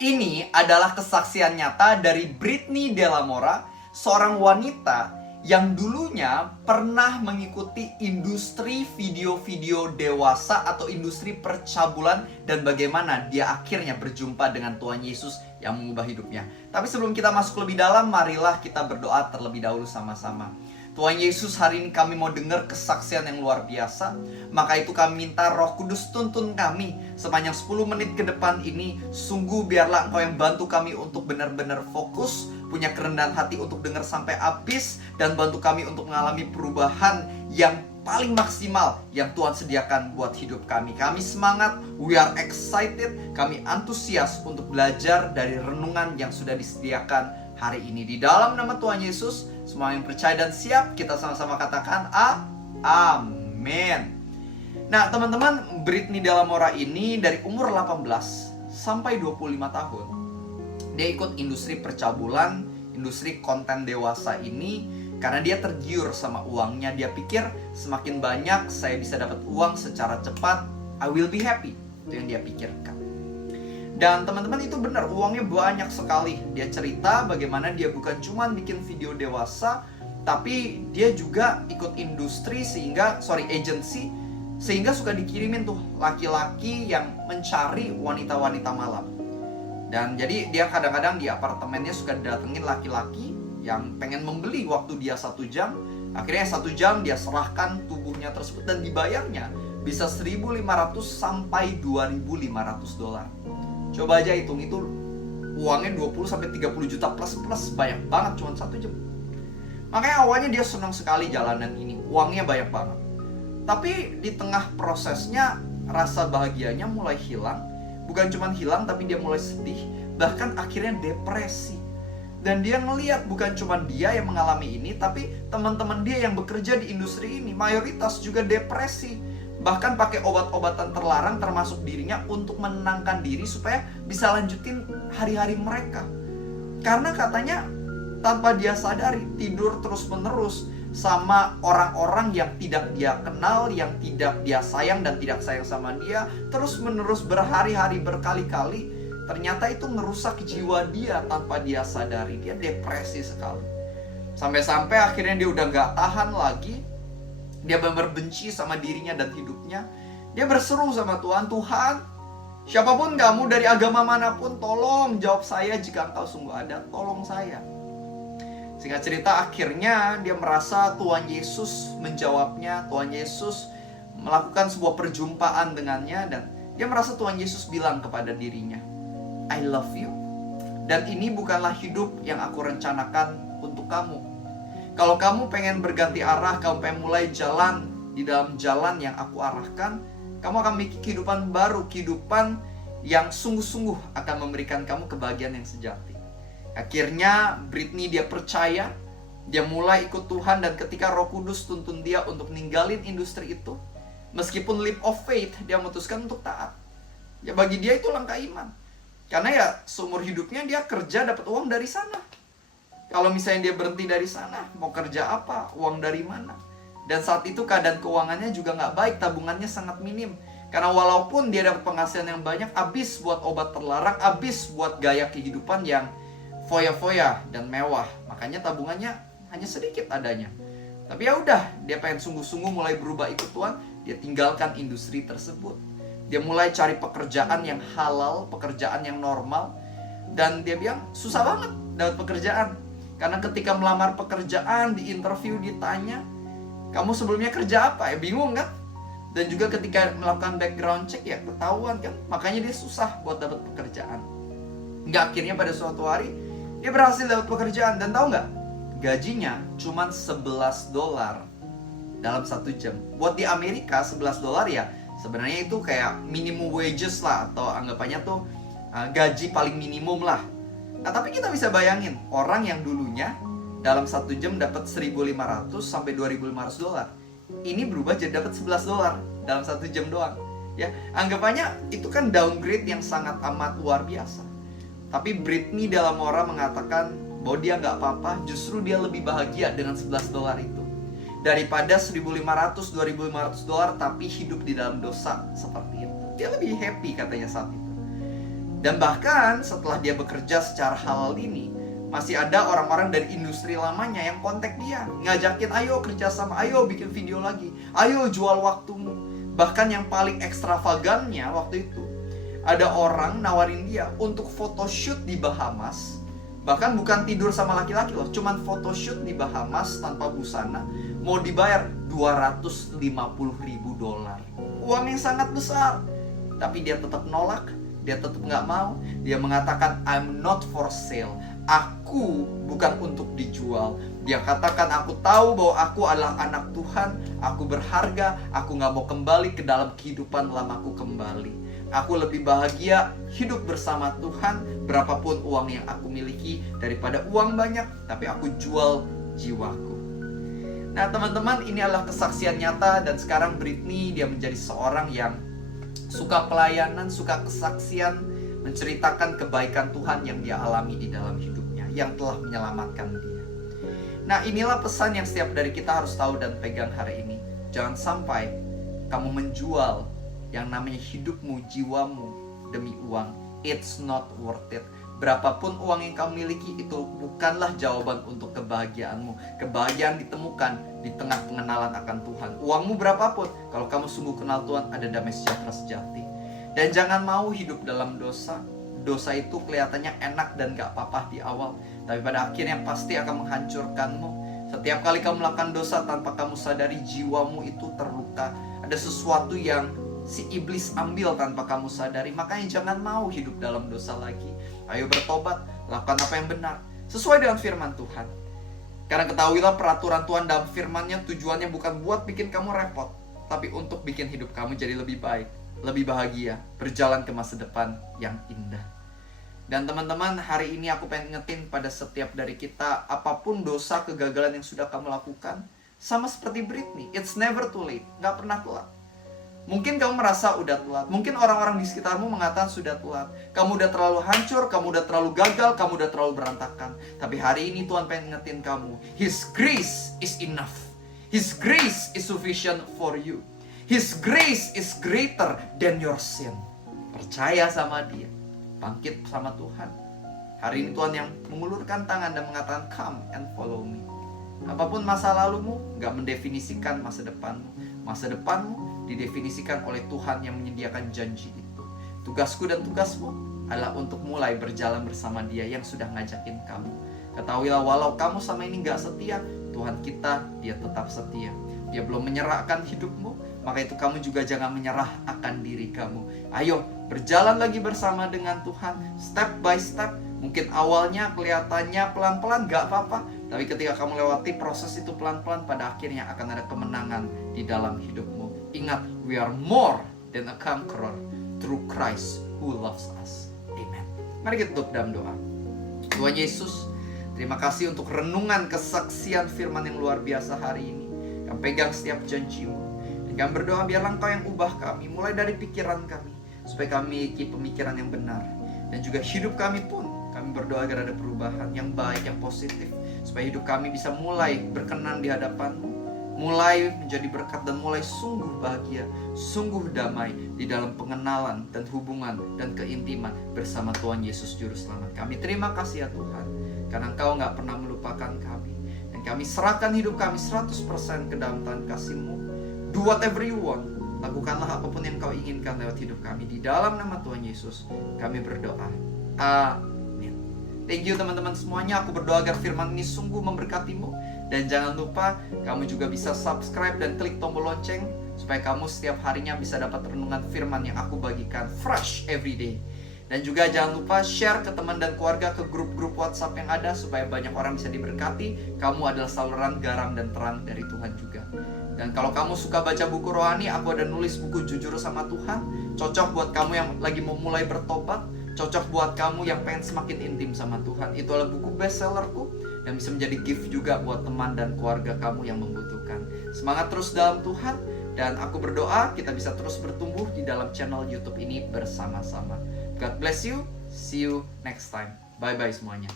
Ini adalah kesaksian nyata dari Britney Delamora, seorang wanita yang dulunya pernah mengikuti industri video-video dewasa atau industri percabulan, dan bagaimana dia akhirnya berjumpa dengan Tuhan Yesus yang mengubah hidupnya. Tapi sebelum kita masuk lebih dalam, marilah kita berdoa terlebih dahulu sama-sama. Tuhan Yesus, hari ini kami mau dengar kesaksian yang luar biasa. Maka itu kami minta Roh Kudus tuntun kami sepanjang 10 menit ke depan ini. Sungguh biarlah Engkau yang bantu kami untuk benar-benar fokus, punya kerendahan hati untuk dengar sampai habis, dan bantu kami untuk mengalami perubahan yang paling maksimal yang Tuhan sediakan buat hidup kami. Kami semangat, we are excited, kami antusias untuk belajar dari renungan yang sudah disediakan hari ini. Di dalam nama Tuhan Yesus, semua yang percaya dan siap, kita sama-sama katakan amin. Nah teman-teman, Britney Delamora ini dari umur 18 sampai 25 tahun dia ikut industri percabulan, industri konten dewasa ini karena dia tergiur sama uangnya. Dia pikir semakin banyak saya bisa dapat uang secara cepat, I will be happy. Itu yang dia pikirkan. Dan teman-teman, itu benar, uangnya banyak sekali. Dia cerita bagaimana dia bukan cuma bikin video dewasa, tapi dia juga ikut industri agency, sehingga suka dikirimin tuh laki-laki yang mencari wanita-wanita malam. Dan jadi dia kadang-kadang di apartemennya suka didatengin laki-laki yang pengen membeli waktu dia 1 jam. Akhirnya 1 jam dia serahkan tubuhnya tersebut, dan dibayarnya bisa 1.500 sampai 2.500 dolar. Coba aja hitung, itu uangnya 20 sampai 30 juta plus, banyak banget cuma 1 jam. Makanya awalnya dia senang sekali jalanan ini, uangnya banyak banget. Tapi di tengah prosesnya rasa bahagianya mulai hilang. Bukan cuma hilang, tapi dia mulai sedih, bahkan akhirnya depresi. Dan dia ngelihat bukan cuma dia yang mengalami ini, tapi teman-teman dia yang bekerja di industri ini mayoritas juga depresi. Bahkan pakai obat-obatan terlarang termasuk dirinya untuk menenangkan diri supaya bisa lanjutin hari-hari mereka. Karena katanya tanpa dia sadari tidur terus-menerus sama orang-orang yang tidak dia kenal, yang tidak dia sayang dan tidak sayang sama dia, terus-menerus berhari-hari, berkali-kali. Ternyata itu merusak jiwa dia tanpa dia sadari. Dia depresi sekali. Sampai-sampai akhirnya dia udah gak tahan lagi. Dia benar-benar benci sama dirinya dan hidupnya. Dia berseru sama Tuhan, Tuhan, siapapun kamu dari agama manapun, tolong jawab saya jika Engkau sungguh ada, tolong saya. Singkat cerita, akhirnya dia merasa Tuhan Yesus menjawabnya. Tuhan Yesus melakukan sebuah perjumpaan dengannya, dan dia merasa Tuhan Yesus bilang kepada dirinya, I love you. Dan ini bukanlah hidup yang aku rencanakan untuk kamu. Kalau kamu pengen berganti arah, kamu pengen mulai jalan di dalam jalan yang aku arahkan, kamu akan memiliki kehidupan baru, kehidupan yang sungguh-sungguh akan memberikan kamu kebahagiaan yang sejati. Akhirnya Britney dia percaya, dia mulai ikut Tuhan, dan ketika Roh Kudus tuntun dia untuk ninggalin industri itu, meskipun leap of faith, dia memutuskan untuk taat. Ya bagi dia itu langkah iman. Karena ya seumur hidupnya dia kerja dapat uang dari sana. Kalau misalnya dia berhenti dari sana, mau kerja apa? Uang dari mana? Dan saat itu keadaan keuangannya juga nggak baik, tabungannya sangat minim. Karena walaupun dia dapat penghasilan yang banyak, habis buat obat terlarang, habis buat gaya kehidupan yang foya-foya dan mewah. Makanya tabungannya hanya sedikit adanya. Tapi ya udah, dia pengen sungguh-sungguh mulai berubah ikut Tuhan. Dia tinggalkan industri tersebut. Dia mulai cari pekerjaan yang halal, pekerjaan yang normal. Dan dia bilang, susah banget dapat pekerjaan. Karena ketika melamar pekerjaan, di interview ditanya, kamu sebelumnya kerja apa? Ya bingung kan? Dan juga ketika melakukan background check, ya ketahuan kan? Makanya dia susah buat dapat pekerjaan. Hingga akhirnya pada suatu hari, dia berhasil dapat pekerjaan. Dan tahu nggak? Gajinya cuma 11 dolar dalam 1 jam. Buat di Amerika 11 dolar ya sebenarnya itu kayak minimum wages lah, atau anggapannya tuh gaji paling minimum lah. Nah tapi kita bisa bayangin, orang yang dulunya dalam 1 jam dapat 1.500 sampai 2.500 dolar, ini berubah jadi dapat 11 dolar dalam 1 jam doang. Ya, anggapannya itu kan downgrade yang sangat amat luar biasa. Tapi Britney Delamora mengatakan bahwa dia nggak apa-apa, justru dia lebih bahagia dengan 11 dolar itu daripada 1.500, 2.500 dolar tapi hidup di dalam dosa seperti itu. Dia lebih happy katanya saat itu. Dan bahkan setelah dia bekerja secara halal ini, masih ada orang-orang dari industri lamanya yang kontak dia, ngajakin, ayo kerjasama, ayo bikin video lagi, ayo jual waktumu. Bahkan yang paling ekstravagannya waktu itu, ada orang nawarin dia untuk photoshoot di Bahamas. Bahkan bukan tidur sama laki-laki loh, cuman photoshoot di Bahamas tanpa busana, mau dibayar $250.000. Uang yang sangat besar. Tapi dia tetap nolak, dia tetap nggak mau. Dia mengatakan, I'm not for sale. Aku bukan untuk dijual. Dia katakan, aku tahu bahwa aku adalah anak Tuhan, aku berharga, aku nggak mau kembali ke dalam kehidupan lamaku kembali. Aku lebih bahagia hidup bersama Tuhan, berapapun uang yang aku miliki, daripada uang banyak, tapi aku jual jiwaku. Nah teman-teman, ini adalah kesaksian nyata. Dan sekarang Britney, dia menjadi seorang yang suka pelayanan, suka kesaksian, menceritakan kebaikan Tuhan yang dia alami di dalam hidupnya, yang telah menyelamatkan dia. Nah inilah pesan yang setiap dari kita harus tahu dan pegang hari ini. Jangan sampai kamu menjual yang namanya hidupmu, jiwamu demi uang. It's not worth it. Berapapun uang yang kamu miliki, itu bukanlah jawaban untuk kebahagiaanmu. Kebahagiaan ditemukan di tengah pengenalan akan Tuhan. Uangmu berapapun, kalau kamu sungguh kenal Tuhan, ada damai sejahtera sejati. Dan jangan mau hidup dalam dosa. Dosa itu kelihatannya enak dan gak apa-apa di awal, tapi pada akhirnya pasti akan menghancurkanmu. Setiap kali kamu melakukan dosa tanpa kamu sadari, jiwamu itu terluka. Ada sesuatu yang si iblis ambil tanpa kamu sadari. Makanya jangan mau hidup dalam dosa lagi. Ayo bertobat, lakukan apa yang benar sesuai dengan firman Tuhan. Karena ketahuilah peraturan Tuhan dalam firman-Nya tujuannya bukan buat bikin kamu repot, tapi untuk bikin hidup kamu jadi lebih baik, lebih bahagia, berjalan ke masa depan yang indah. Dan teman-teman, hari ini aku pengen ingetin pada setiap dari kita, apapun dosa kegagalan yang sudah kamu lakukan, sama seperti Britney, it's never too late, gak pernah telat. Mungkin kamu merasa udah telat, mungkin orang-orang di sekitarmu mengatakan sudah telat, kamu udah terlalu hancur, kamu udah terlalu gagal, kamu udah terlalu berantakan. Tapi hari ini Tuhan pengen ingetin kamu, His grace is enough. His grace is sufficient for you. His grace is greater than your sin. Percaya sama Dia, bangkit sama Tuhan. Hari ini Tuhan yang mengulurkan tangan dan mengatakan, come and follow me. Apapun masa lalumu, gak mendefinisikan masa depanmu. Masa depanmu didefinisikan oleh Tuhan yang menyediakan janji itu. Tugasku dan tugasmu adalah untuk mulai berjalan bersama Dia yang sudah ngajakin kamu. Ketahuilah, walau kamu sama ini gak setia, Tuhan kita, Dia tetap setia. Dia belum menyerahkan hidupmu, maka itu kamu juga jangan menyerah akan diri kamu. Ayo berjalan lagi bersama dengan Tuhan, step by step. Mungkin awalnya kelihatannya pelan-pelan, gak apa-apa, tapi ketika kamu lewati proses itu pelan-pelan, pada akhirnya akan ada kemenangan di dalam hidupmu. Ingat, we are more than a conqueror through Christ who loves us. Amen. Mari kita tutup dalam doa. Tuhan Yesus, terima kasih untuk renungan kesaksian firman yang luar biasa hari ini. Kami pegang setiap janji-Mu. Dan kami berdoa biarlah Engkau yang ubah kami, mulai dari pikiran kami, supaya kami memiliki pemikiran yang benar. Dan juga hidup kami pun, kami berdoa agar ada perubahan yang baik, yang positif, supaya hidup kami bisa mulai berkenan di hadapan-Mu, mulai menjadi berkat dan mulai sungguh bahagia, sungguh damai di dalam pengenalan dan hubungan dan keintiman bersama Tuhan Yesus Juru Selamat kami. Terima kasih ya Tuhan, karena Engkau gak pernah melupakan kami. Dan kami serahkan hidup kami 100% ke dalam tangan kasih-Mu. Do whatever you want. Lakukanlah apapun yang Kau inginkan lewat hidup kami. Di dalam nama Tuhan Yesus kami berdoa. Amin. Thank you teman-teman semuanya. Aku berdoa agar firman ini sungguh memberkatimu. Dan jangan lupa, kamu juga bisa subscribe dan klik tombol lonceng, supaya kamu setiap harinya bisa dapat renungan firman yang aku bagikan fresh every day. Dan juga jangan lupa share ke teman dan keluarga, ke grup-grup WhatsApp yang ada, supaya banyak orang bisa diberkati. Kamu adalah saluran garam dan terang dari Tuhan juga. Dan kalau kamu suka baca buku rohani, aku ada nulis buku Jujur sama Tuhan. Cocok buat kamu yang lagi mau mulai bertobat, cocok buat kamu yang pengen semakin intim sama Tuhan. Itu adalah buku bestsellerku, dan bisa menjadi gift juga buat teman dan keluarga kamu yang membutuhkan. Semangat terus dalam Tuhan, dan aku berdoa kita bisa terus bertumbuh di dalam channel YouTube ini bersama-sama. God bless you, see you next time. Bye-bye semuanya.